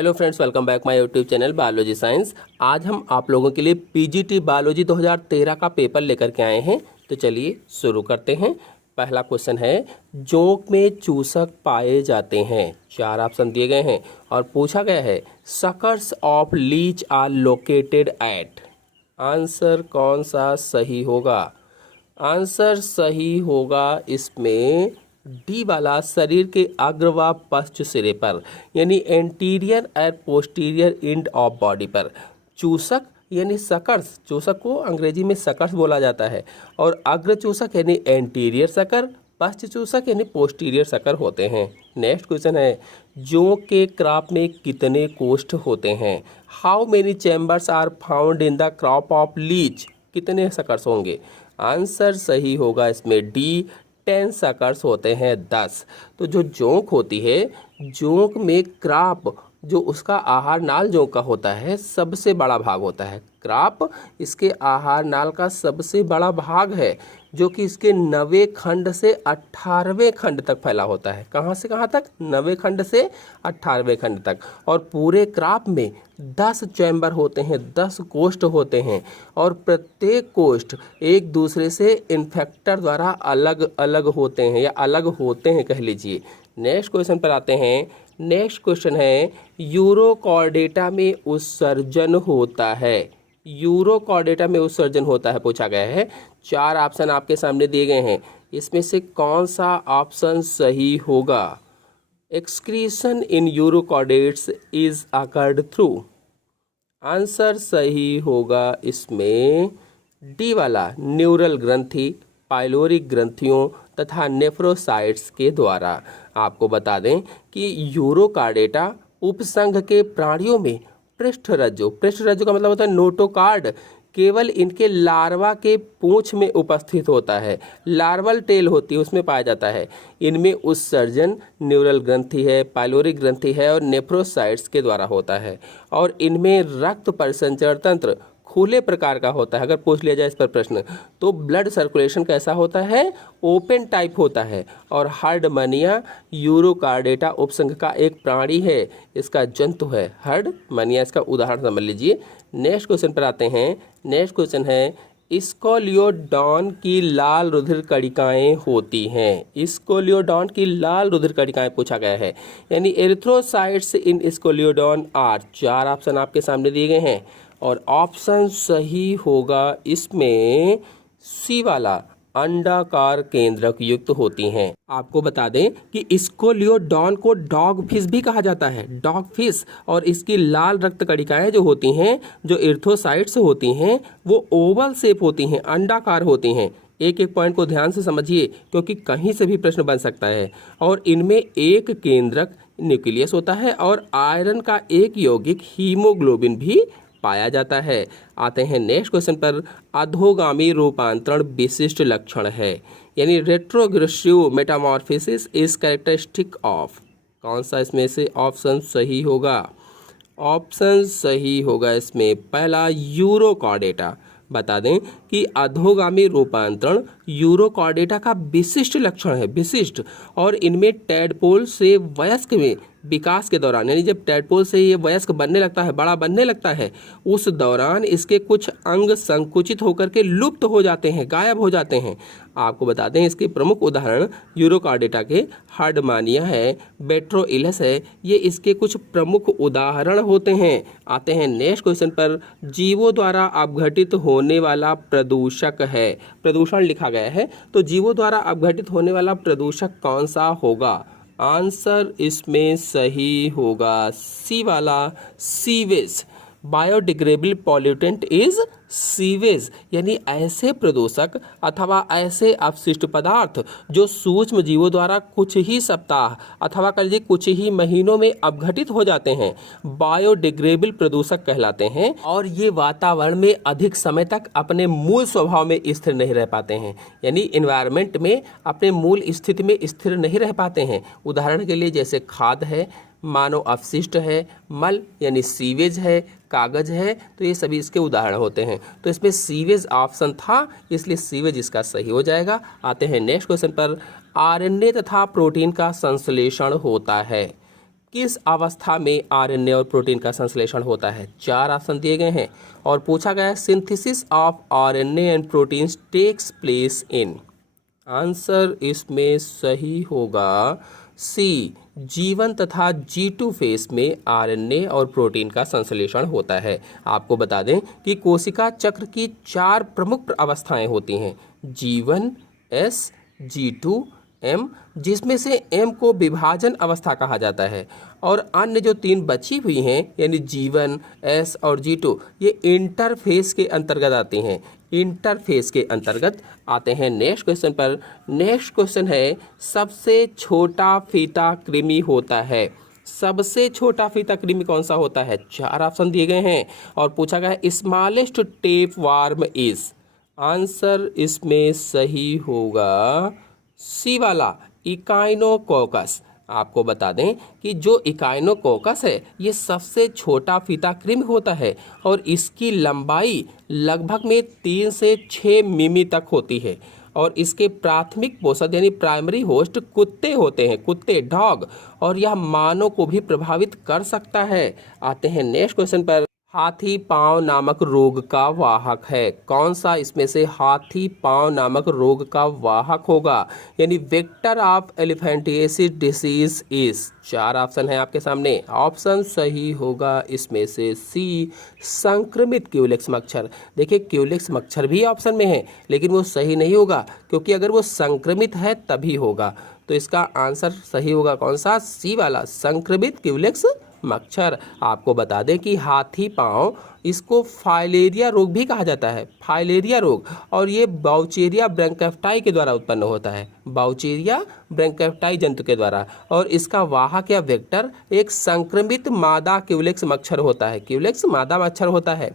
Hello friends, welcome back my YouTube channel biology science. आज हम आप लोगों के लिए पीजीटी बायोलॉजी 2013 का पेपर लेकर के आए हैं। तो चलिए शुरू करते हैं। पहला क्वेश्चन है, जोंक में चूसक पाए जाते हैं। 4 ऑप्शन दिए गए हैं और पूछा गया है suckers of leech are located at. Answer कौन सा सही होगा? आंसर सही होगा इसमें डी वाला, शरीर के अग्र व पश्च सिरे पर, यानी एंटीरियर और पोस्टीरियर एंड ऑफ बॉडी पर। चूसक यानी सकर्स, चूसक को अंग्रेजी में सकर्स बोला जाता है, और अग्र चूसक यानी एंटीरियर सकर, पश्च चूसक यानी पोस्टीरियर सकर होते हैं। नेक्स्ट क्वेश्चन है, जोंक के क्रॉप में कितने कोष्ठ होते हैं? How many chambers are found in the crop of leech. कितने सकर्स होंगे? आंसर सही होगा इसमें डी, 10 सकर्स होते हैं, 10। तो जो जोंक होती है, जोंक में क्राप, जो उसका आहार नाल जोंक का होता है, सबसे बड़ा भाग होता है। क्राप इसके आहार नाल का सबसे बड़ा भाग है, जो कि इसके 9वें खंड से 18वें खंड तक फैला होता है। कहाँ से कहाँ तक? 9वें खंड से 18वें खंड तक। और पूरे क्राप में 10 चैम्बर होते हैं, 10 कोष्ठ होते हैं, और प्रत्येक कोष्ठ एक दूसरे से इन्फेक्टर द्वारा अलग अलग होते हैं, या अलग होते हैं कह लीजिए। नेक्स्ट क्वेश्चन पर आते हैं। नेक्स्ट क्वेश्चन है, यूरोकॉर्डेटा में उत्सर्जन होता है। यूरोकॉर्डेटा में उत्सर्जन होता है पूछा गया है। 4 ऑप्शन आपके सामने दिए गए हैं, इसमें से कौन सा ऑप्शन सही होगा? Excretion in urochordates is occurred through. Answer सही होगा इसमें डी वाला, न्यूरल ग्रंथि, पाइलोरिक ग्रंथियों तथा नेफ्रोसाइट्स के द्वारा। आपको बता दें कि यूरोकार्डेटा उपसंघ के प्राणियों में पृष्ठरज्जु का मतलब होता है नोटोकार्ड, केवल इनके लार्वा के पूंछ में उपस्थित होता है। लार्वल टेल होती है, उसमें पाया जाता है। इनमें उत्सर्जन न्यूरल ग्रंथि है, पाइलोरिक ग्रंथि है और नेफ्रोसाइट्स के द्वारा होता है। और इनमें रक्त परिसंचरण तंत्र खुले प्रकार का होता है। अगर पूछ लिया जाए इस पर प्रश्न, तो ब्लड सर्कुलेशन कैसा होता है? ओपन टाइप होता है। और हर्डमनिया यूरोकार्डेटा उपसंघ का एक प्राणी है, इसका जंतु है हर्डमनिया। इसका उदाहरण समझ लीजिए। नेक्स्ट क्वेश्चन पर आते हैं। नेक्स्ट क्वेश्चन है, स्कोलियोडॉन की लाल रुधिर कणिकाएं होती हैं। स्कोलियोडॉन की लाल रुधिर कणिकाएं पूछा गया है, यानी erythrocytes in Scoliodon are. 4 option आपके सामने दिए गए हैं, और ऑप्शन सही होगा इसमें सी वाला, अंडाकार केंद्रक युक्त होती हैं। आपको बता दें कि स्कोलियोडॉन को डॉग फिश भी कहा जाता है, डॉग फिश। और इसकी लाल रक्त कणिकाएं जो होती हैं, जो एरिथ्रोसाइट्स होती हैं, वो ओवल शेप होती हैं, अंडाकार होती हैं। एक एक पॉइंट को ध्यान से समझिए, क्योंकि कहीं से भी प्रश्न बन सकता है। और इनमें एक केंद्रक न्यूक्लियस होता है, और आयरन का एक यौगिक हीमोग्लोबिन भी पाया जाता है। आते हैं नेक्स्ट क्वेश्चन पर। अधोगामी रूपांतरण विशिष्ट लक्षण है, यानी retrogressive Metamorphosis is characteristic of. कौन सा इसमें से ऑप्शन सही होगा? ऑप्शन सही होगा इसमें पहला, यूरोकॉर्डेटा। बता दें कि अधोगामी रूपांतरण यूरोकॉर्डेटा का विशिष्ट लक्षण है, विशिष्ट। और इनमें टैडपोल से वयस्क में विकास के दौरान, यानी जब टैडपोल से ये वयस्क बनने लगता है, बड़ा बनने लगता है, उस दौरान इसके कुछ अंग संकुचित होकर के लुप्त हो जाते हैं, गायब हो जाते हैं। आपको बता दें इसके प्रमुख उदाहरण यूरोकॉर्डेटा के हर्डमानिया है, बेट्रोइलस है, ये इसके कुछ प्रमुख उदाहरण होते हैं। आते हैं नेक्स्ट क्वेश्चन पर। जीवों द्वारा अपघटित होने वाला प्रदूषक है, प्रदूषण लिखा गया है, तो जीवों द्वारा अपघटित होने वाला प्रदूषक कौन सा होगा? आंसर इसमें सही होगा सी वाला, sewage. Biodegradable pollutant is sewage, यानी ऐसे प्रदूषक अथवा ऐसे अपशिष्ट पदार्थ जो सूक्ष्म जीवों द्वारा कुछ ही सप्ताह अथवा कर लीजिए कुछ ही महीनों में अपघटित हो जाते हैं, बायोडिग्रेडेबल प्रदूषक कहलाते हैं। और ये वातावरण में अधिक समय तक अपने मूल स्वभाव में स्थिर नहीं रह पाते हैं, यानी एनवायरनमेंट में अपने मूल स्थिति में स्थिर नहीं रह पाते हैं। उदाहरण के लिए जैसे खाद है, मानव अपशिष्ट है, मल यानी सीवेज है, कागज है, तो ये सभी इसके उदाहरण होते हैं। तो इसमें सीवेज ऑप्शन था, इसलिए सीवेज इसका सही हो जाएगा। आते हैं नेक्स्ट क्वेश्चन पर। आरएनए तथा प्रोटीन का संश्लेषण होता है। किस अवस्था में आरएनए और प्रोटीन का संश्लेषण होता है? 4 ऑप्शन दिए गए हैं और पूछा गया है synthesis of RNA and proteins takes place in. Answer इसमें सही होगा सी, G1 तथा G2 फेस में आरएनए और प्रोटीन का संश्लेषण होता है। आपको बता दें कि कोशिका चक्र की 4 प्रमुख अवस्थाएं होती हैं, G1, S, G2, M, जिसमें से M को विभाजन अवस्था कहा जाता है और अन्य जो 3 बची हुई हैं यानी G1, S और G2 ये इंटरफेस के अंतर्गत आती हैं, इंटरफेस के अंतर्गत आते हैं। नेक्स्ट क्वेश्चन पर, नेक्स्ट क्वेश्चन है सबसे छोटा फीता कृमि होता है। सबसे छोटा फीता कृमि कौन सा होता है? 4 ऑप्शन दिए गए हैं और पूछा गया है smallest tape warm is. Answer इसमें सही होगा सी वाला, इकाइनोकोकस। आपको बता दें कि जो इकाइनोकोकस है ये सबसे छोटा फीता कृमि होता है और इसकी लंबाई लगभग में 3 से 6 मिमी तक होती है और इसके प्राथमिक पोषक यानी प्राइमरी होस्ट कुत्ते होते हैं, कुत्ते, डॉग, और यह मानव को भी प्रभावित कर सकता है। आते हैं नेक्स्ट क्वेश्चन पर, हाथी पांव नामक रोग का वाहक है। कौन सा इसमें से हाथी पांव नामक रोग का वाहक होगा यानी vector of elephantiasis disease is. 4 option है आपके सामने। ऑप्शन सही होगा इसमें से सी, संक्रमित क्यूलेक्स मच्छर। देखिए क्यूलेक्स मच्छर भी ऑप्शन में है लेकिन वो सही नहीं होगा क्योंकि अगर वो संक्रमित है तभी होगा, तो इसका आंसर सही होगा कौन सा? सी वाला, संक्रमित क्यूलेक्स मच्छर। आपको बता दें कि हाथी पांव इसको फाइलेरिया रोग भी कहा जाता है, फाइलेरिया रोग, और ये बाउचेरिया ब्रैंकैप्टाई के द्वारा उत्पन्न होता है, बाउचेरिया ब्रैंकैप्टाई जंतु के द्वारा, और इसका वाहक या वेक्टर एक संक्रमित मादा क्यूलेक्स मच्छर होता है, क्यूलेक्स मादा मच्छर होता है।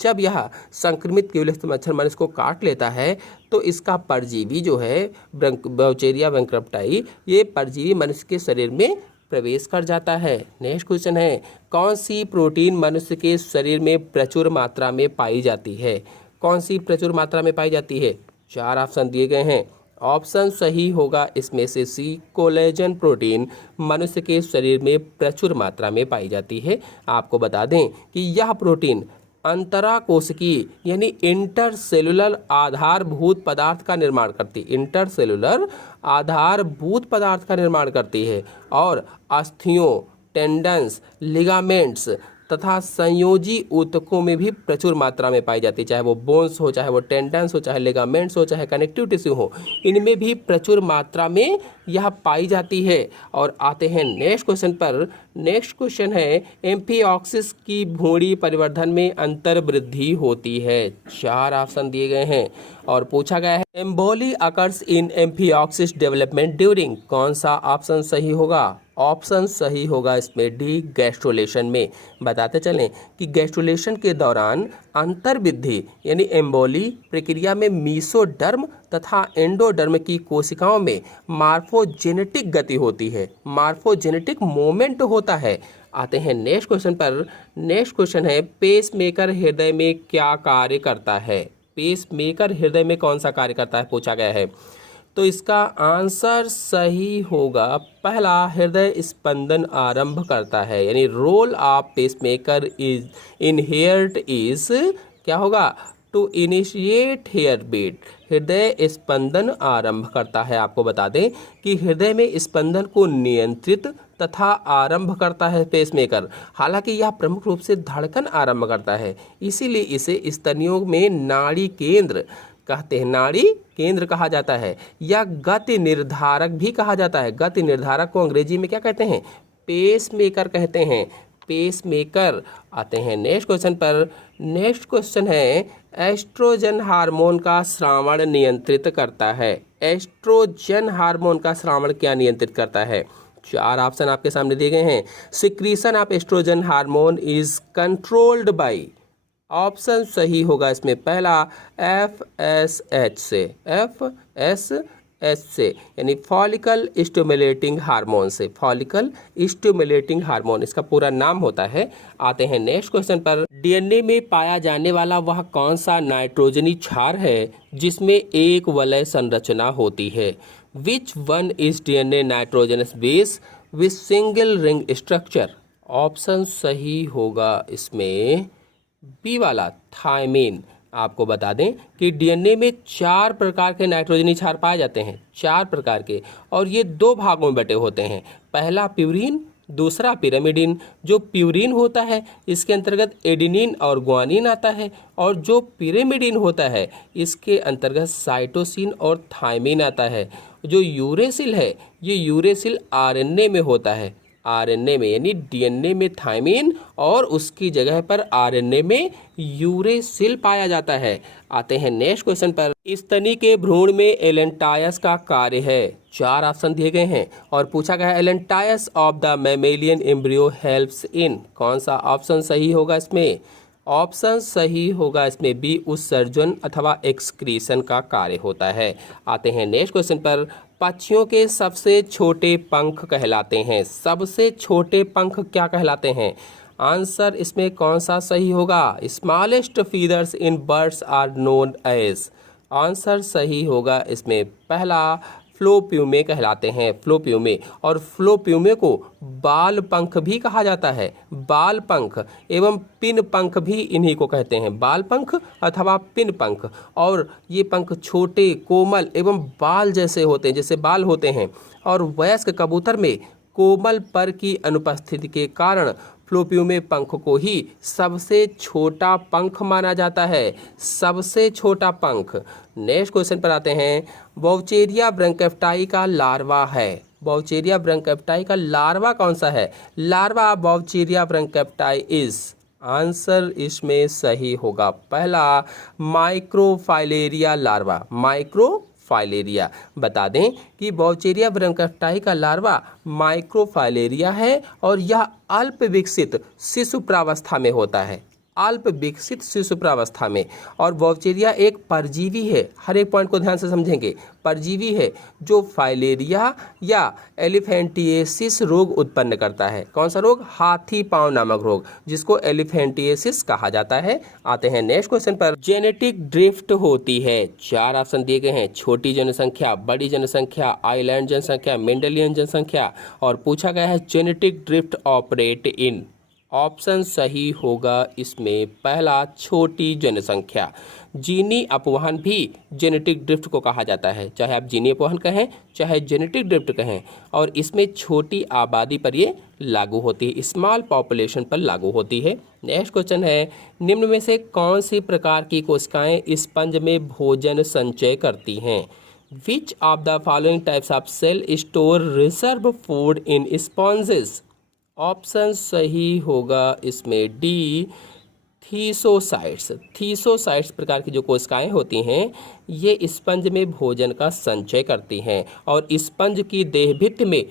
जब यह संक्रमित क्यूलेक्स मच्छर मनुष्य को काट लेता है तो इसका परजीवी जो है बाउचेरिया ब्रैंकैप्टाई, ये परजीवी मनुष्य के शरीर में प्रवेश कर जाता है। नेक्स्ट क्वेश्चन है कौन सी प्रोटीन मनुष्य के शरीर में प्रचुर मात्रा में पाई जाती है? कौन सी प्रचुर मात्रा में पाई जाती है? 4 ऑप्शन दिए गए हैं। ऑप्शन सही होगा इसमें से सी, कोलेजन प्रोटीन मनुष्य के शरीर में प्रचुर मात्रा में पाई जाती है। आपको बता दें कि यह प्रोटीन अंतराकोशिकीय यानी इंटरसेलुलर आधारभूत पदार्थ का निर्माण करती है, इंटरसेलुलर आधारभूत पदार्थ का निर्माण करती है और अस्थियों, टेंडन्स, लिगामेंट्स तथा संयोजी ऊतकों में भी प्रचुर मात्रा में पाई जाती है, चाहे वो बोन्स हो, चाहे वो टेंडन्स हो, चाहे लिगामेंट्स हो, चाहे कनेक्टिव टिश्यू हो, इनमें भी प्रचुर मात्रा में यह पाई जाती है। और आते हैं नेक्स्ट क्वेश्चन पर। नेक्स्ट क्वेश्चन है एम्फिऑक्सिस की भूरी परिवर्धन में अंतर वृद्धि होती है। 4 ऑप्शन दिए गए हैं और पूछा गया है emboli occurs in amphioxus development during. कौन सा ऑप्शन सही होगा? ऑप्शन सही होगा इसमें डी, गैस्ट्रोलेशन में। बताते चलें कि गैस्ट्रोलेशन के दौरान अंतर्वृद्धि यानी एम्बोली प्रक्रिया में मीसोडर्म तथा एंडोडर्म की कोशिकाओं में मार्फोजेनेटिक गति होती है, मार्फोजेनेटिक मोमेंट होता है। आते हैं नेक्स्ट क्वेश्चन पर। नेक्स्ट क्वेश्चन है पेसमेकर हृदय में क्या कार्य करता है? पेसमेकर हृदय में कौन सा कार्य करता है पूछा गया है, तो इसका आंसर सही होगा पहला, हृदय स्पंदन आरंभ करता है यानी रोल ऑफ पेसमेकर इज इनहेयर्ड इज क्या होगा? टू इनिशिएट हेयर बीट, हृदय स्पंदन आरंभ करता है। आपको बता दें कि हृदय में स्पंदन को नियंत्रित तथा आरंभ करता है पेसमेकर। हालांकि यह प्रमुख रूप से धड़कन आरंभ करता है, इसीलिए इसे स्तनियों में नाड़ी केंद्र कहते हैं, नाड़ी केंद्र कहा जाता है या गति निर्धारक भी कहा जाता है। गति निर्धारक को अंग्रेजी में क्या कहते हैं? पेसमेकर कहते हैं, पेसमेकर। आते हैं नेक्स्ट क्वेश्चन पर। नेक्स्ट क्वेश्चन है एस्ट्रोजन हार्मोन का स्रावण नियंत्रित करता है। एस्ट्रोजन हार्मोन का स्रावण क्या नियंत्रित करता है? 4 ऑप्शन आपके सामने दिए गए हैं। Secretion of oestrogen hormone is controlled by. Option सही होगा इसमें पहला, FSH से, FSH से यानी फॉलिकल स्टिमुलेटिंग हार्मोन से, फॉलिकल स्टिमुलेटिंग हार्मोन इसका पूरा नाम होता है। आते हैं नेक्स्ट क्वेश्चन पर। डीएनए में पाया जाने वाला वह कौन सा नाइट्रोजनी क्षार है जिसमें एक वलय संरचना होती है? Which one is DNA nitrogenous base with single ring structure. Option सही होगा इसमें बी वाला, थायमीन। आपको बता दें कि डीएनए में 4 प्रकार के नाइट्रोजनी क्षार पाए जाते हैं, 4 प्रकार के, और ये 2 भागों में बटे होते हैं। पहला प्यूरीन, दूसरा पिरामिडिन। जो प्यूरीन होता है इसके अंतर्गत एडिनिन और ग्वानिन आता है, और जो पिरामिडिन होता है इसके अंतर्गत साइटोसिन और थायमीन आता है। जो यूरेसिल है ये यूरेसिल आरएनए में होता है, आरएनए में, यानी डीएनए में थायमीन और उसकी जगह पर आरएनए में यूरेसिल पाया जाता है। आते हैं नेक्स्ट क्वेश्चन पर। स्तनी के भ्रूण में एलेंटायस का कार्य है। 4 ऑप्शन दिए गए हैं और पूछा गया है allantois of the mammalian embryo helps in. कौन सा ऑप्शन सही होगा इसमें? ऑप्शन सही होगा इसमें बी, उत्सर्जन अथवा एक्सक्रीशन का कार्य होता है। आते हैं नेक्स्ट क्वेश्चन पर। पक्षियों के सबसे छोटे पंख कहलाते हैं। सबसे छोटे पंख क्या कहलाते हैं? आंसर इसमें कौन सा सही होगा? Smallest feathers in birds are known as. Answer सही होगा इसमें पहला, फ्लोप्यूमे कहलाते हैं, फ्लोप्यूमे। और फ्लोप्यूमे को बाल पंख भी कहा जाता है, बाल पंख एवं पिन पंख भी इन्हीं को कहते हैं, बाल पंख अथवा पिन पंख। और ये पंख छोटे, कोमल एवं बाल जैसे होते हैं, जैसे बाल होते हैं। और वयस्क कबूतर में कोमल पर की अनुपस्थिति के कारण फ्लोप्यूमे पंख को ही सबसे छोटा पंख माना जाता है, सबसे छोटा पंख। नेक्स्ट क्वेश्चन पर आते हैं। वाउचेरिया ब्रैंकैप्टाई का लार्वा है। वाउचेरिया ब्रैंकैप्टाई का लार्वा कौन सा है? लार्वा वाउचेरिया ब्रैंकैप्टाई इज। आंसर इसमें सही होगा पहला, माइक्रोफाइलेरिया लार्वा, माइक्रोफाइलेरिया। बता दें कि वाउचेरिया ब्रैंकैप्टाई का लार्वा माइक्रोफाइलेरिया है और यह अल्प विकसित शिशु प्रावस्था में होता है, अल्प विकसित शिशु प्रावस्था में। और वाउचेरिया एक परजीवी है, हर एक पॉइंट को ध्यान से समझेंगे। परजीवी है जो फाइलेरिया या एलिफेंटिएसिस रोग उत्पन्न करता है। कौन सा रोग? हाथी पांव नामक रोग, जिसको एलिफेंटिएसिस कहा जाता है। आते हैं नेक्स्ट क्वेश्चन पर। जेनेटिक ड्रिफ्ट होती है। 4 ऑप्शन दिए गए हैं, छोटी जनसंख्या, बड़ी जनसंख्या, आइलैंड जनसंख्या, मेंडेलियन जनसंख्या। और पूछा गया है genetic drift operate in. Option सही होगा इसमें पहला, छोटी जनसंख्या। जीनी अपवहन भी जेनेटिक ड्रिफ्ट को कहा जाता है, चाहे आप जीनी अपवहन कहें चाहे जेनेटिक ड्रिफ्ट कहें। और इसमें छोटी आबादी पर ये लागू होती है, स्मॉल पॉपुलेशन पर लागू होती है। नेक्स्ट क्वेश्चन है, निम्न में से कौन सी प्रकार की कोशिकाएं स्पंज में भोजन संचय करती हैं? Which of the following types of cell store reserve food in sponges? Option सही होगा इसमें डी, थीसोसाइट्स। थीसोसाइट्स प्रकार की जो कोशिकाएं होती हैं ये स्पंज में भोजन का संचय करती हैं। और स्पंज की देहभित्ति में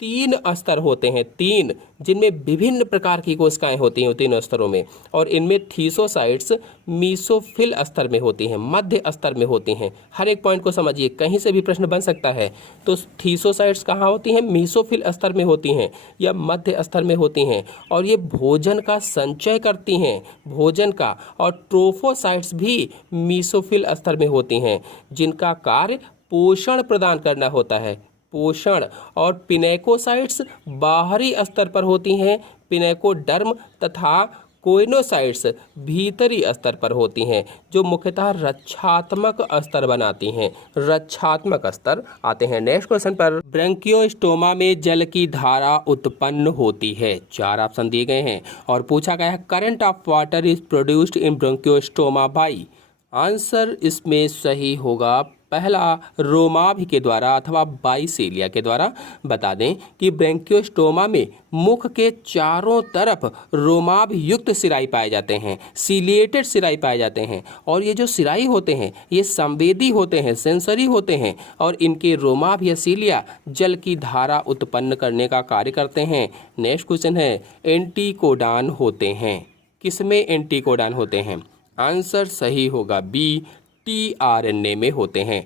3 स्तर होते हैं, 3, जिनमें विभिन्न प्रकार की कोशिकाएं होती हैं 3 स्तरों में। और इनमें थीसोसाइट्स मीसोफिल स्तर में होती हैं, मध्य स्तर में होती हैं। हर एक पॉइंट को समझिए, कहीं से भी प्रश्न बन सकता है। तो थीसोसाइट्स कहाँ होती हैं? मीसोफिल स्तर में होती हैं या मध्य स्तर में होती हैं। और ये भोजन का संचय करती हैं, भोजन का। और ट्रोफोसाइट्स भी मीसोफिल स्तर में होती हैं, जिनका कार्य पोषण प्रदान करना होता है, पोषण। और पिनेकोसाइट्स बाहरी स्तर पर होती हैं, पिनेकोडर्म। तथा कोइनोसाइट्स भीतरी स्तर पर होती हैं, जो मुख्यतः रक्षात्मक स्तर बनाती हैं, रक्षात्मक स्तर। आते हैं नेक्स्ट क्वेश्चन पर। ब्रैंकियोस्टोमा में जल की धारा उत्पन्न होती है। 4 ऑप्शन दिए गए हैं और पूछा गया है current of water is produced in Branchiostoma by. Answer इसमें सही होगा पहला, रोमाभ के द्वारा अथवा बाइसेलिया के द्वारा। बता दें कि ब्रैंकियोस्टोमा में मुख के चारों तरफ रोमाभ युक्त सिराई पाए जाते हैं, सिलिएटेड सिराई पाए जाते हैं। और ये जो सिराई होते हैं ये संवेदी होते हैं, सेंसरी होते हैं। और इनके रोमाभ या सिलिया जल की धारा उत्पन्न करने का कार्य करते हैं। नेक्स्ट क्वेश्चन है, एंटीकोडान होते हैं। किसमें एंटीकोडान होते हैं? आंसर सही होगा बी, टीआरएनए में होते हैं,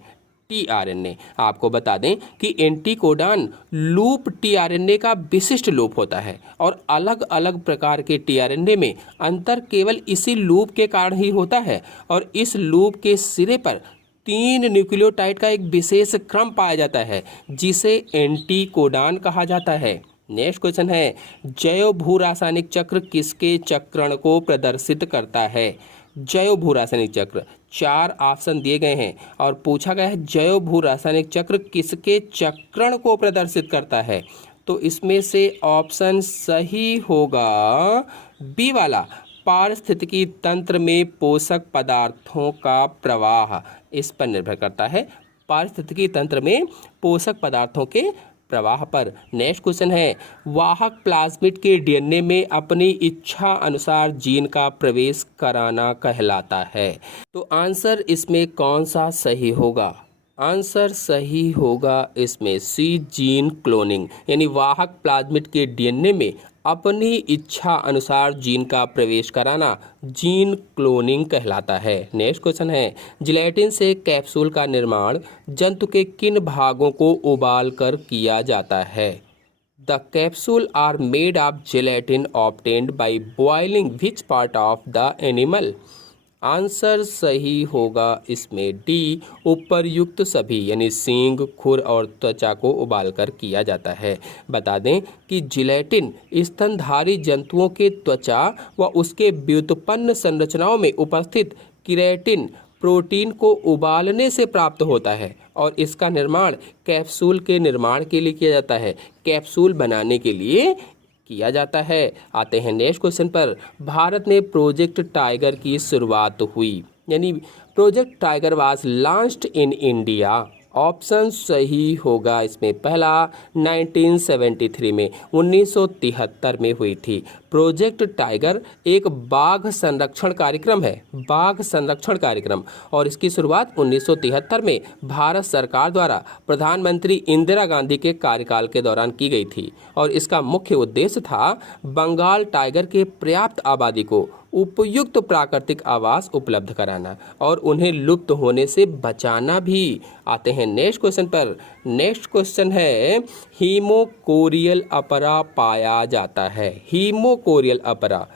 टीआरएनए। आपको बता दें कि एंटीकोडान लूप टीआरएनए का विशिष्ट लूप होता है। और अलग अलग प्रकार के टीआरएनए में अंतर केवल इसी लूप के कारण ही होता है। और इस लूप के सिरे पर 3 न्यूक्लियोटाइड का एक विशेष क्रम पाया जाता है, जिसे एंटीकोडान कहा जाता है। नेक्स्ट क्वेश्चन है जैव भू रासायनिक चक्र किसके चक्रण को प्रदर्शित करता है। जैव भू रासायनिक चक्र 4 ऑप्शन दिए गए हैं और पूछा गया है जैव भू रासायनिक चक्र किसके चक्रण को प्रदर्शित करता है। तो इसमें से ऑप्शन सही होगा बी वाला, पारिस्थितिकी तंत्र में पोषक पदार्थों का प्रवाह इस पर निर्भर करता है, पारिस्थितिकी तंत्र में पोषक पदार्थों के प्रवाह पर। नेक्स्ट क्वेश्चन है वाहक प्लाज्मिड के डीएनए में अपनी इच्छा अनुसार जीन का प्रवेश कराना कहलाता है। तो आंसर इसमें कौन सा सही होगा। आंसर सही होगा इसमें सी, जीन क्लोनिंग, यानी वाहक प्लाज्मिड के डीएनए में अपनी इच्छा अनुसार जीन का प्रवेश कराना जीन क्लोनिंग कहलाता है। नेक्स्ट क्वेश्चन है जिलेटिन से कैप्सूल का निर्माण जंतु के किन भागों को उबाल कर किया जाता है। The capsule are made of gelatin obtained by boiling which part of the animal. Answer सही होगा इसमें डी, उपरयुक्त सभी, यानी सींग, खुर और त्वचा को उबालकर किया जाता है। बता दें कि जिलेटिन स्तनधारी जंतुओं के त्वचा व उसके व्युत्पन्न संरचनाओं में उपस्थित केराटिन प्रोटीन को उबालने से प्राप्त होता है और इसका निर्माण कैप्सूल के निर्माण के लिए किया जाता है, कैप्सूल बनाने के लिए किया जाता है। आते हैं नेक्स्ट क्वेश्चन पर। भारत में प्रोजेक्ट टाइगर की शुरुआत हुई, यानी project tiger was launched in India. Option सही होगा इसमें पहला 1973 में, 1973 में हुई थी। प्रोजेक्ट टाइगर एक बाघ संरक्षण कार्यक्रम है, बाघ संरक्षण कार्यक्रम, और इसकी शुरुआत 1973 में भारत सरकार द्वारा प्रधानमंत्री इंदिरा गांधी के कार्यकाल के दौरान की गई थी और इसका मुख्य उद्देश्य था बंगाल टाइगर के पर्याप्त आबादी को उपयुक्त प्राकृतिक आवास उपलब्ध कराना और उन्हें लुप्त होने से बचाना भी। आते हैं नेक्स्ट क्वेश्चन पर। नेक्स्ट क्वेश्चन है हीमोकोरियल अपरा पाया जाता है। हीमोकोरियल अपरा,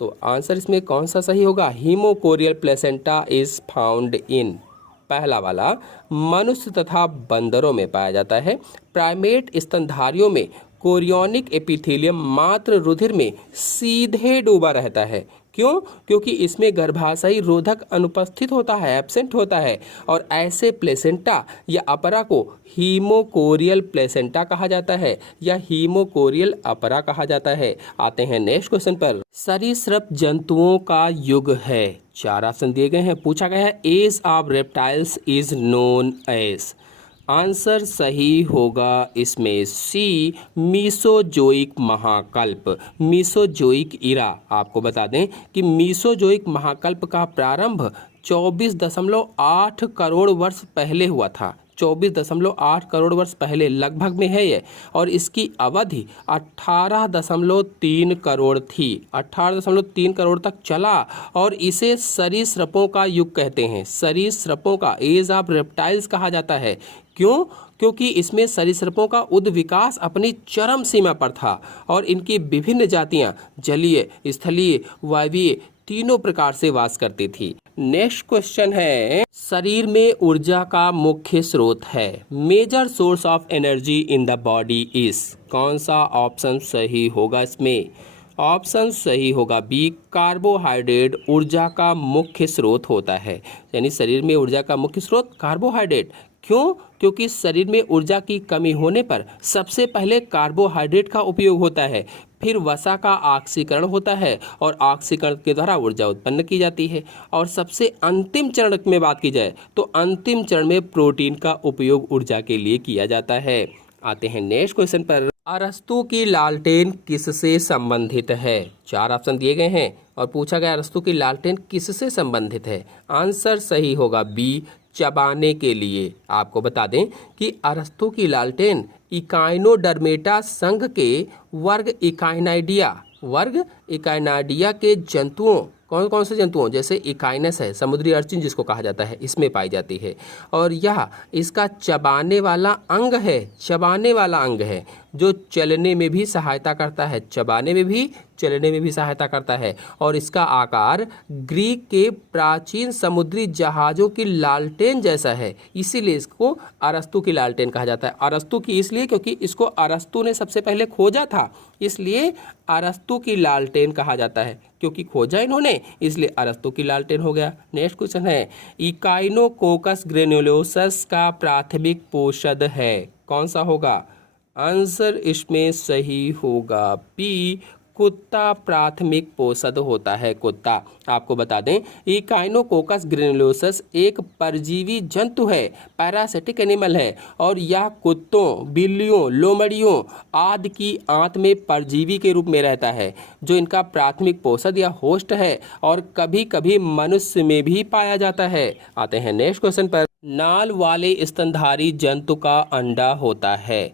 तो आंसर इसमें कौन सा सही होगा। Haemochorial placenta is found in, पहला वाला, मनुष्य तथा बंदरों में पाया जाता है। प्राइमेट स्तनधारियों में कोरियोनिक एपिथेलियम मात्र रुधिर में सीधे डूबा रहता है। क्यों? क्योंकि इसमें गर्भाशयी रोधक अनुपस्थित होता है, एब्सेंट होता है, और ऐसे प्लेसेंटा या अपरा को हीमोकोरियल प्लेसेंटा कहा जाता है या हीमोकोरियल अपरा कहा जाता है। आते हैं नेक्स्ट क्वेश्चन पर। सरीसृप जंतुओं का युग है, 4 ऑप्शन दिए गए हैं। पूछा गया है age of reptiles is known as. Answer सही होगा इसमें सी, मीसोजोइक महाकल्प, मीसोजोइक इरा। आपको बता दें कि मीसोजोइक महाकल्प का प्रारंभ 24.8 करोड़ वर्ष पहले हुआ था। 24.8 करोड़ वर्ष पहले लगभग में है ये, और इसकी अवधि 18.3 करोड़ थी, 18.3 करोड़ तक चला और इसे सरीसृपों का युग कहते हैं। सरीसृपों का एज ऑफ रेप्टाइल्स कहा जाता है। क्यों? क्योंकि इसमें सरीसृपों का उद विकास अपनी चरम सीमा पर था और इनकी विभिन्न जातियां जलीय, स्थलीय, वायवीय तीनों प्रकार से वास करती थी। नेक्स्ट क्वेश्चन है शरीर में ऊर्जा का मुख्य स्रोत है। Major source of energy in the body is. कौन सा ऑप्शन सही होगा इसमें? ऑप्शन सही होगा बी, कार्बोहाइड्रेट ऊर्जा का मुख्य स्रोत होता है, यानी शरीर में ऊर्जा का मुख्य स्रोत कार्बोहाइड्रेट। क्यों? क्योंकि शरीर में ऊर्जा की कमी होने पर सबसे पहले कार्बोहाइड्रेट का उपयोग होता है, फिर वसा का ऑक्सीकरण होता है और ऑक्सीकरण के द्वारा ऊर्जा उत्पन्न की जाती है, और सबसे अंतिम चरण में बात की जाए तो अंतिम चरण में प्रोटीन का उपयोग ऊर्जा के लिए किया जाता है। आते हैं नेक्स्ट क्वेश्चन पर। अरस्तु की लालटेन किससे संबंधित है? 4 ऑप्शन दिए गए हैं और पूछा गया अरस्तु की लालटेन किससे संबंधित है। आंसर सही होगा बी, चबाने के लिए। आपको बता दें कि अरस्तु की लालटेन इकाइनोडर्मेटा संघ के वर्ग इकाइनाइडिया के जंतुओं, कौन कौन से जंतुओं, जैसे इकाइनस है, समुद्री अर्चिन जिसको कहा जाता है, इसमें पाई जाती है, और यह इसका चबाने वाला अंग है, चबाने वाला अंग है जो चलने में भी सहायता करता है, चबाने में भी चलने में भी सहायता करता है और इसका आकार ग्रीक के प्राचीन समुद्री जहाज़ों की लालटेन जैसा है, इसीलिए इसको अरस्तु की लालटेन कहा जाता है। अरस्तु की इसलिए क्योंकि इसको अरस्तु ने सबसे पहले खोजा था, इसलिए अरस्तु की लालटेन कहा जाता है। क्योंकि खोजा इन्होंने इसलिए अरस्तु की लालटेन हो गया। नेक्स्ट क्वेश्चन है, इकाइनोकोकस ग्रेन्युलोसस का प्राथमिक पोषक है, कौन सा होगा? आंसर इसमें सही होगा बी, कुत्ता प्राथमिक पोषक होता है, कुत्ता। आपको बता दें, इकाइनोकोकस ग्रेन्युलोसस एक परजीवी जंतु है, पैरासिटिक एनिमल है और यह कुत्तों, बिल्लियों, लोमड़ियों आदि की आंत में परजीवी के रूप में रहता है, जो इनका प्राथमिक पोषक या होस्ट है और कभी कभी मनुष्य में भी पाया जाता है। आते हैं नेक्स्ट क्वेश्चन पर। नाल वाले स्तनधारी जंतु का अंडा होता है।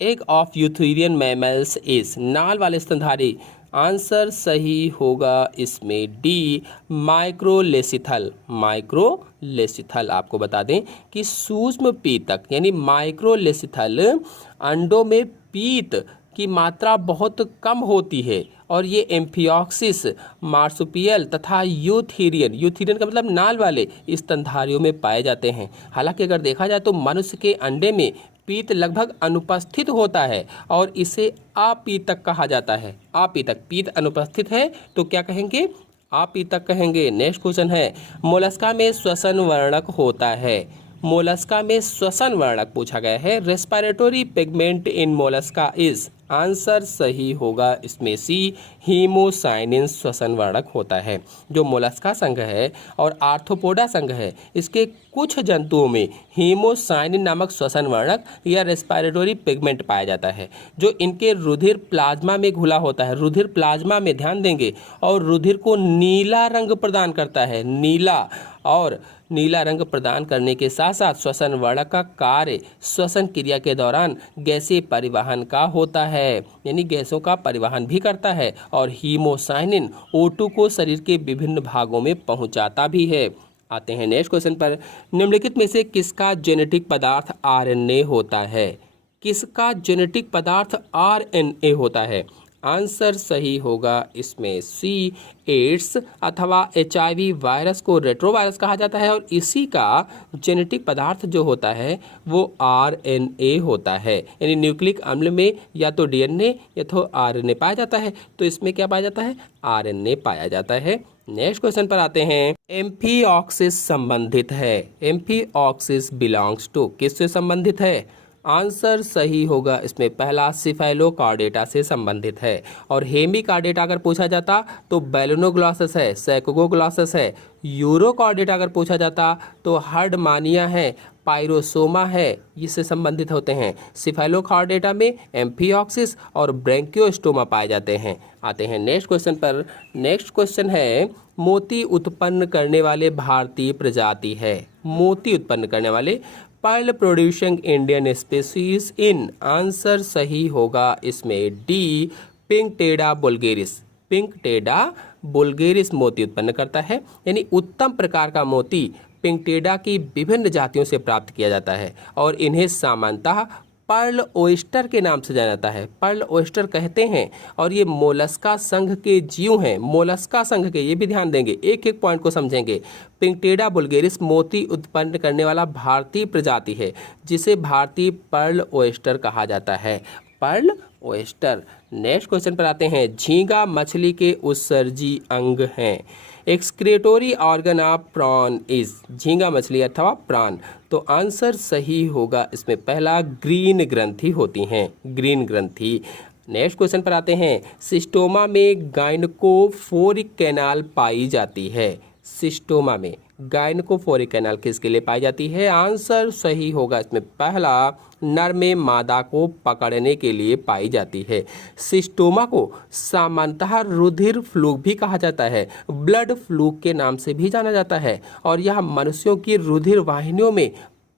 Egg of eutherian mammals is, नाल वाले स्तनधारी, आंसर सही होगा इसमें डी, माइक्रोलेसिथल। माइक्रोलेसिथल। आपको बता दें कि सूक्ष्म पीतक यानी माइक्रोलेसिथल अंडों में पीत की मात्रा बहुत कम होती है और ये एम्फिऑक्सिस, मार्सुपियल तथा यूथेरियन का मतलब नाल वाले स्तनधारियों में पाए जाते हैं। हालांकि अगर देखा जाए तो मनुष्य के अंडे में पीत लगभग अनुपस्थित होता है और इसे अपीतक कहा जाता है। अपीतक, पीत अनुपस्थित है तो क्या कहेंगे? अपीतक कहेंगे। नेक्स्ट क्वेश्चन है, मोलस्का में श्वसन वर्णक होता है। मोलस्का में श्वसन वर्णक पूछा गया है। Respiratory pigment in Mollusca is, answer सही होगा इसमें सी, हीमोसाइनिन श्वसन वर्णक होता है। जो मोलस्का संघ है और आर्थ्रोपोडा संघ है, इसके कुछ जंतुओं में हीमोसाइनिन नामक श्वसन वर्णक या रेस्पिरेटरी पिगमेंट पाया जाता है, जो इनके रुधिर प्लाज्मा में घुला होता है। रुधिर प्लाज्मा में ध्यान देंगे और रुधिर को नीला रंग प्रदान करता है, नीला, और नीला रंग प्रदान करने के साथ साथ श्वसन वर्णक का कार्य श्वसन क्रिया के दौरान गैसीय परिवहन का होता है, यानी गैसों का परिवहन भी करता है और हीमोसाइनिन O2 को शरीर के विभिन्न भागों में पहुंचाता भी है। आते हैं नेक्स्ट क्वेश्चन पर। निम्नलिखित में से किसका जेनेटिक पदार्थ RNA होता है? किसका जेनेटिक पदार्थ RNA होता है? आंसर सही होगा इसमें सी, एड्स अथवा HIV वायरस को रेट्रोवायरस कहा जाता है और इसी का जेनेटिक पदार्थ जो होता है वो RNA होता है। यानी न्यूक्लिक अम्ल में या तो DNA या तो RNA पाया जाता है, तो इसमें क्या पाया जाता है? RNA पाया जाता है। नेक्स्ट क्वेश्चन पर आते हैं। एम्फिऑक्सिस संबंधित है। एम्फिऑक्सिस बिलोंग्स टू, किससे संबंधित है? आंसर सही होगा इसमें पहला, सिफेलोकॉर्डेटा से संबंधित है। और हेमिकॉर्डेटा अगर पूछा जाता तो बैलोनोग्लॉसस है, सैकोगोग्लॉसस है। यूरोकॉर्डेटा अगर पूछा जाता तो हर्डमानिया है, पाइरोसोमा है, इससे संबंधित होते हैं। सिफेलोकॉर्डेटा में एम्फिऑक्सिस और ब्रैंकियोस्टोमा पाए जाते हैं। आते हैं नेक्स्ट क्वेश्चन पर। नेक्स्ट क्वेश्चन है, मोती उत्पन्न करने वाले भारतीय प्रजाति है। मोती उत्पन्न करने वाले, pearl producing Indian species in, answer सही होगा इसमें डी, पिंकटेडा बुल्गेरिस। पिंकटेडा बुल्गेरिस मोती उत्पन्न करता है, यानी उत्तम प्रकार का मोती पिंकटेडा की विभिन्न जातियों से प्राप्त किया जाता है और इन्हें सामान्यतः पर्ल ओयस्टर के नाम से जाना जाता है। पर्ल ओयस्टर कहते हैं और ये मोलस्का संघ के जीव हैं। मोलस्का संघ के, ये भी ध्यान देंगे, एक एक पॉइंट को समझेंगे। पिंकटेडा बुल्गेरिस मोती उत्पन्न करने वाला भारतीय प्रजाति है, जिसे भारतीय पर्ल ओयस्टर कहा जाता है। Perl oyster. नेक्स्ट क्वेश्चन पर आते हैं। झींगा मछली के उत्सर्जी अंग हैं। एक्सक्रेटोरी ऑर्गन ऑफ प्रॉन इज, झींगा मछली अथवा प्राण, तो आंसर सही होगा इसमें पहला, ग्रीन ग्रंथि होती हैं, ग्रीन ग्रंथि। नेक्स्ट क्वेश्चन पर आते हैं। सिस्टोमा में गायनकोफोरिक कैनाल पाई जाती है। सिस्टोमा में गायनकोफोरिक कैनाल किसके लिए पाई जाती है? आंसर सही होगा इसमें पहला, नर में मादा को पकड़ने के लिए पाई जाती है। सिस्टोमा को सामान्यतः रुधिर फ्लूक भी कहा जाता है, ब्लड फ्लूक के नाम से भी जाना जाता है और यह मनुष्यों की रुधिर वाहिनियों में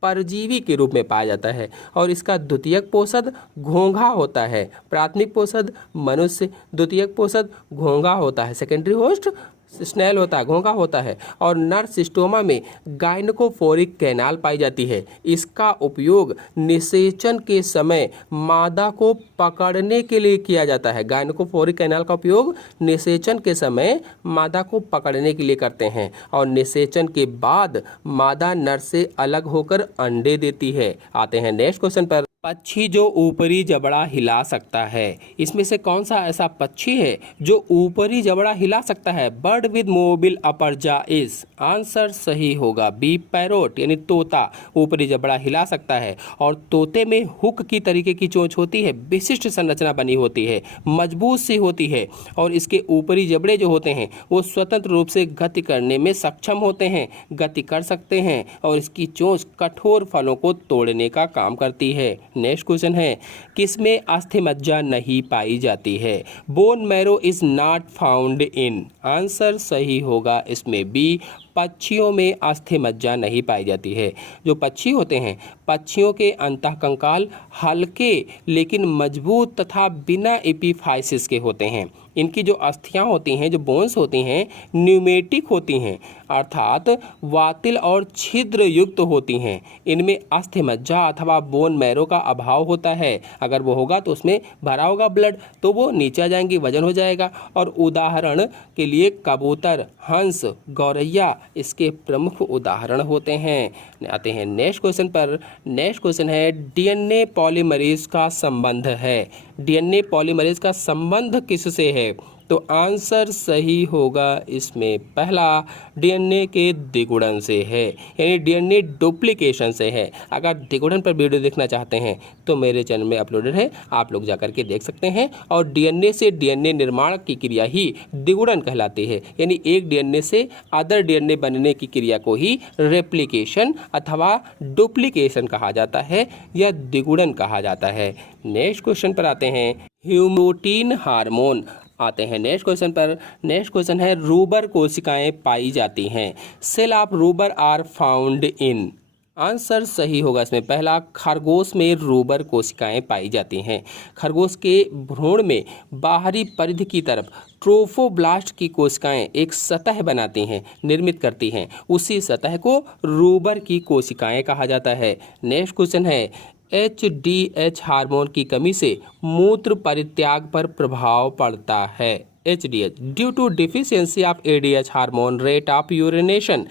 परजीवी के रूप में पाया जाता है और इसका द्वितीयक पोषक घोंघा होता है। प्राथमिक पोषक मनुष्य, द्वितीयक पोषक घोंघा होता है। सेकेंडरी होस्ट स्नेल होता है, घोंघा होता है, और नर सिस्टोमा में गायनकोफोरिक कैनाल पाई जाती है। इसका उपयोग निषेचन के समय मादा को पकड़ने के लिए किया जाता है। गायनकोफोरिक कैनाल का उपयोग निषेचन के समय मादा को पकड़ने के लिए करते हैं, और निषेचन के बाद मादा नर से अलग होकर अंडे देती है। आते हैं नेक्स्ट क्वेश्चन पर। पक्षी जो ऊपरी जबड़ा हिला सकता है, इसमें से कौन सा ऐसा पक्षी है जो ऊपरी जबड़ा हिला सकता है? बर्ड विद मोबिल अपर जा इज आंसर सही होगा बी पैरोट, यानी तोता ऊपरी जबड़ा हिला सकता है। और तोते में हुक की तरीके की चोंच होती है, विशिष्ट संरचना बनी होती है, मजबूत सी होती है, और इसके ऊपरी जबड़े जो होते हैं वो स्वतंत्र रूप से गति करने में सक्षम होते हैं, गति कर सकते हैं, और इसकी चोंच कठोर फलों को तोड़ने का काम करती है। नेक्स्ट क्वेश्चन है, किसमें अस्थिमज्जा नहीं पाई जाती है? Bone marrow is not found in answer सही होगा इसमें बी पक्षियों में अस्थिमज्जा नहीं पाई जाती है। जो पक्षी होते हैं, पक्षियों के अंतःकंकाल हल्के लेकिन मजबूत तथा बिना एपिफाइसिस के होते हैं। इनकी जो अस्थियां होती हैं, जो बोन्स होती हैं, न्यूमेटिक होती हैं, अर्थात वातिल और छिद्र युक्त होती हैं। इनमें अस्थिमज्जा अथवा बोन मैरो का अभाव होता है। अगर वो होगा तो उसमें भरा होगा ब्लड, तो वो नीचे आ जाएंगी, वजन हो जाएगा। और उदाहरण के लिए कबूतर, हंस, गौरैया इसके प्रमुख उदाहरण होते हैं। आते हैं नेक्स्ट क्वेश्चन पर। नेक्स्ट क्वेश्चन है, डीएनए पॉलीमरेज का संबंध है। डीएनए पॉलीमरेज का संबंध किससे है? तो आंसर सही होगा इसमें पहला डीएनए के द्विगुणन से है, यानी डीएनए डुप्लीकेशन से है। अगर द्विगुणन पर वीडियो देखना चाहते हैं तो मेरे चैनल में अपलोडेड है, आप लोग जाकर के देख सकते हैं। और डीएनए से डीएनए निर्माण की क्रिया ही द्विगुणन कहलाती है, यानी एक डीएनए से अदर डीएनए बनने की क्रिया को ही रेप्लिकेशन अथवा डुप्लीकेशन कहा जाता है या द्विगुणन कहा जाता है। नेक्स्ट क्वेश्चन पर आते हैं, ह्यूमोटीन हार्मोन। आते हैं नेक्स्ट क्वेश्चन पर। नेक्स्ट क्वेश्चन है, रूबर कोशिकाएं पाई जाती हैं। Cell of rubber are found in answer सही होगा इसमें पहला खरगोश में रूबर कोशिकाएं पाई जाती हैं। खरगोश के भ्रूण में बाहरी परिधि की तरफ ट्रोफोब्लास्ट की कोशिकाएं एक सतह बनाती हैं, निर्मित करती हैं। उसी सतह को रूबर की कोशिकाएं कहा जाता है। नेक्स्ट क्वेश्चन है, HDH हार्मोन की कमी से मूत्र परित्याग पर प्रभाव पड़ता है। HDH due to deficiency of ADH hormone rate of urination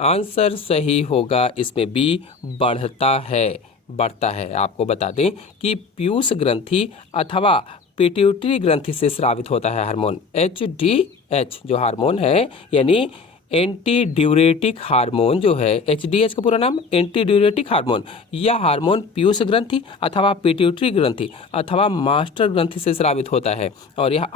answer सही होगा इसमें बी बढ़ता है। आपको बता दें कि पीयूष ग्रंथि अथवा पिट्यूटरी ग्रंथि से स्रावित होता है हार्मोन। HDH जो हार्मोन है, यानी एंटी ड्यूरेटिक हार्मोन जो है, HDH का पूरा नाम एंटी ड्यूरेटिक हार्मोन, यह हार्मोन पीयूष ग्रंथि अथवा पिट्यूटरी ग्रंथि अथवा मास्टर ग्रंथि से स्रावित होता है। और यह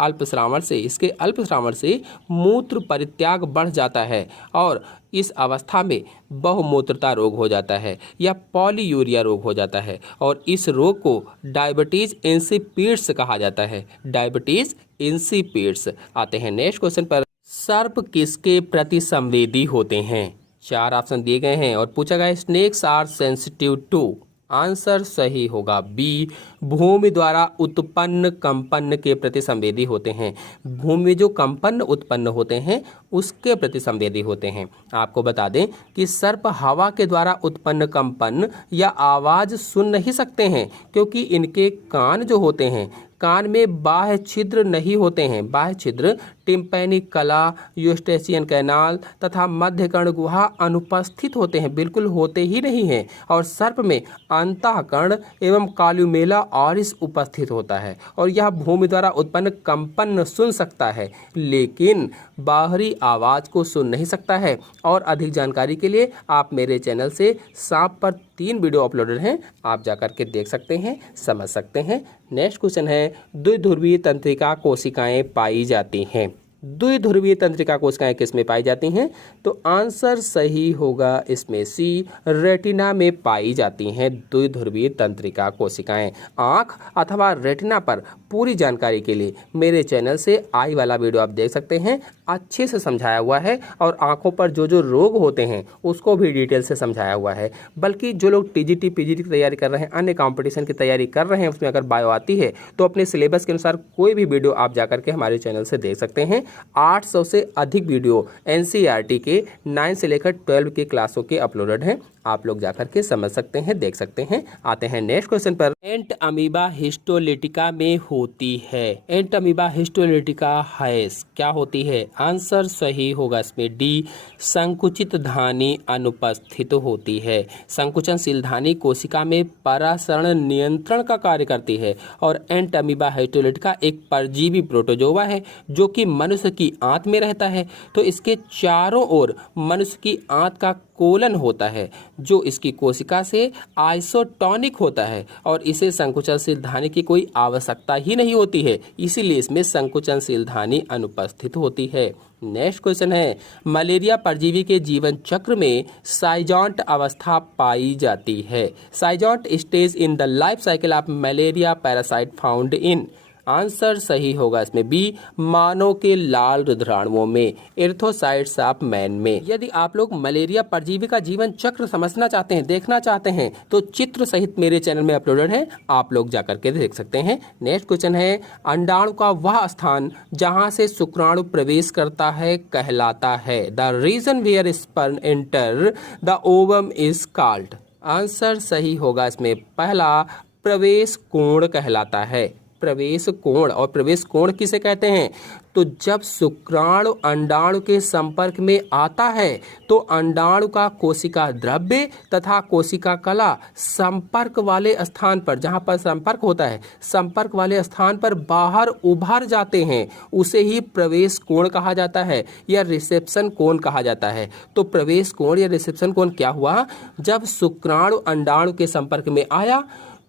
इसके अल्पस्रावन से मूत्र परित्याग बढ़ जाता है और इस अवस्था में बहुमूत्रता रोग हो जाता है या पॉलीयूरिया रोग हो जाता है। और इस रोग को डायबिटीज इंसिपिड्स कहा जाता है। डायबिटीज इंसिपिड्स। आते हैं नेक्स्ट क्वेश्चन पर। सर्प किसके प्रति संवेदी होते हैं? 4 ऑप्शन दिए गए हैं और पूछा गया snakes are sensitive to answer सही होगा बी भूमि द्वारा उत्पन्न कंपन के प्रति संवेदी होते हैं। भूमि में जो कंपन उत्पन्न होते हैं उसके प्रति संवेदी होते हैं। आपको बता दें कि सर्प हवा के द्वारा उत्पन्न कंपन या आवाज सुन नहीं सकते हैं, क्योंकि इनके कान जो होते हैं, कान में बाह्य छिद्र नहीं होते हैं। बाह्य छिद्र टिम्पैनिक कला, यूस्टेशियन कैनाल तथा मध्य कर्ण गुहा अनुपस्थित होते हैं, बिल्कुल होते ही नहीं हैं। और सर्प में अंतःकर्ण एवं काल्युमेला ऑरिस उपस्थित होता है और यह भूमि द्वारा उत्पन्न कंपन सुन सकता है, लेकिन बाहरी आवाज को सुन नहीं सकता है। और अधिक जानकारी के लिए आप मेरे चैनल से सांप पर 3 वीडियो अपलोडेड हैं, आप जाकर के देख सकते हैं, समझ सकते हैं। नेक्स्ट क्वेश्चन है, द्विध्रुवीय तंत्रिका कोशिकाएं पाई जाती हैं। द्विध्रुवीय तंत्रिका कोशिकाएं किस में पाई जाती हैं? तो आंसर सही होगा इसमें सी रेटिना में पाई जाती हैं द्विध्रुवीय तंत्रिका कोशिकाएं। आँख अथवा रेटिना पर पूरी जानकारी के लिए मेरे चैनल से आई वाला वीडियो आप देख सकते हैं, अच्छे से समझाया हुआ है और आँखों पर जो जो रोग होते हैं उसको भी डिटेल से समझाया हुआ है। बल्कि जो लोग TGT PGT की तैयारी कर रहे हैं, अन्य कॉम्पिटिशन की तैयारी कर रहे हैं, उसमें अगर बायो आती है तो अपने सिलेबस के अनुसार कोई भी वीडियो आप जाकर के हमारे चैनल से देख सकते हैं। 800 से अधिक वीडियो NCERT के 9 से लेकर 12 के क्लासों के अपलोडेड हैं, आप लोग जाकर के समझ सकते हैं, देख सकते हैं। आते हैं नेक्स्ट क्वेश्चन पर। एंट अमीबा हिस्टोलिटिका में होती है। एंट अमीबा हिस्टोलिटिका हैस क्या होती है? आंसर सही होगा इसमें डी, संकुचित धानी अनुपस्थित होती है। संकुचनशील धानी कोशिका में परासरण नियंत्रण का कार्य करती है और एंट अमीबा हिस्टोलिटिका एक परजीवी प्रोटोजोआ है जो कि मनुष्य की आंत में रहता है। तो इसके चारों ओर मनुष्य की आंत का कोलन होता है जो इसकी कोशिका से आइसोटोनिक होता है और इसे संकुचनशील धानी की कोई आवश्यकता ही नहीं होती है, इसीलिए इसमें संकुचनशील धानी अनुपस्थित होती है। नेक्स्ट क्वेश्चन है, मलेरिया परजीवी के जीवन चक्र में साइजॉन्ट अवस्था पाई जाती है। Schizont stage in the life cycle of malaria parasite found in. Answer सही होगा इसमें बी, मानव के लाल रुधिराणुओं में, एर्थोसाइट्स ऑफ मैन में। यदि आप लोग मलेरिया परजीवी का जीवन चक्र समझना चाहते हैं, देखना चाहते हैं, तो चित्र सहित मेरे चैनल में अपलोडेड है, आप लोग जाकर के देख सकते हैं। नेक्स्ट क्वेश्चन है, अंडाणु का वह स्थान जहां से शुक्राणु प्रवेश करता है कहलाता है। The region where sperm enter the ovum is called. Answer सही होगा इसमें पहला, प्रवेश कोण कहलाता है। प्रवेश कोण, और प्रवेश कोण किसे कहते हैं? तो जब शुक्राणु अंडाणु के संपर्क में आता है तो अंडाणु का कोशिका द्रव्य तथा कोशिका कला संपर्क वाले स्थान पर, जहां पर संपर्क होता है, संपर्क वाले स्थान पर बाहर उभर जाते हैं, उसे ही प्रवेश कोण कहा जाता है या रिसेप्शन कोण कहा जाता है। तो प्रवेश कोण या रिसेप्शन कोण क्या हुआ? जब शुक्राणु अंडाणु के संपर्क में आया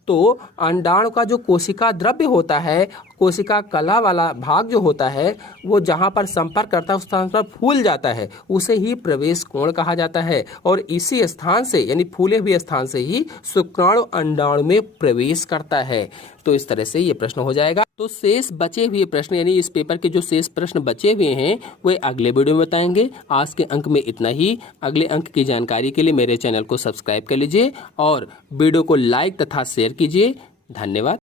तो अंडाणु का जो कोशिका द्रव्य होता है, कोशिका कला वाला भाग जो होता है, वो जहाँ पर संपर्क करता है उस स्थान पर फूल जाता है, उसे ही प्रवेश कोण कहा जाता है। और इसी स्थान से, यानी फूले हुए स्थान से ही शुक्राणु अंडाणु में प्रवेश करता है। तो इस तरह से ये प्रश्न हो जाएगा। तो शेष बचे हुए प्रश्न, यानी इस पेपर के जो शेष प्रश्न बचे हुए हैं वे अगले वीडियो में बताएंगे। आज के अंक में इतना ही। अगले अंक की जानकारी के लिए मेरे चैनल को सब्सक्राइब कर लीजिए और वीडियो को लाइक तथा शेयर कीजिए। धन्यवाद।